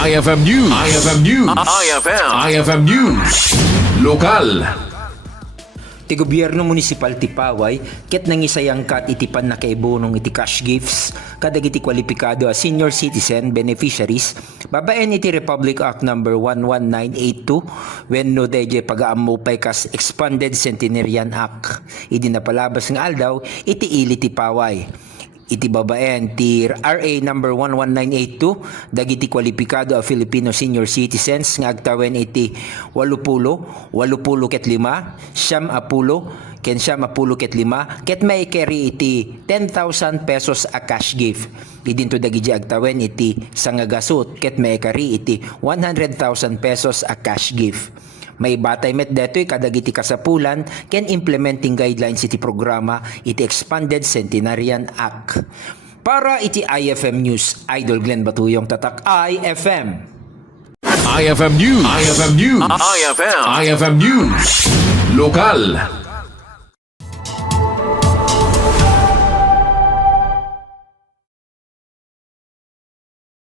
IFM News. IFM News. IFM News. Lokal. Ti gobyerno munisipal ti Paoay ket nangisayang kat itipan na kaibonong iti cash gifts kadag iti kwalipikado a senior citizen beneficiaries babaen iti Republic Act number 11982 wenno deje pagaammo pay kas expanded Centenarian Act idi napalabas nga aldaw iti ili ti Paoay. Iti babaen ti RA number 11982 dagiti kwalipikado a Filipino senior citizens nga agtawen iti 80 ket 5 siyam apulo ket 5 ket may carry iti 10,000 pesos a cash gift. Idinto dagiti agtawen iti sangagasot ket may carry iti 100,000 pesos a cash gift. May batay met detoy kadagiti kasapulan ken implementing guidelines iti programa iti expanded Centenarian Act. Para iti IFM News, Idol Glenn Batuyong tatak IFM. IFM News. IFM News. IFM News. Lokal.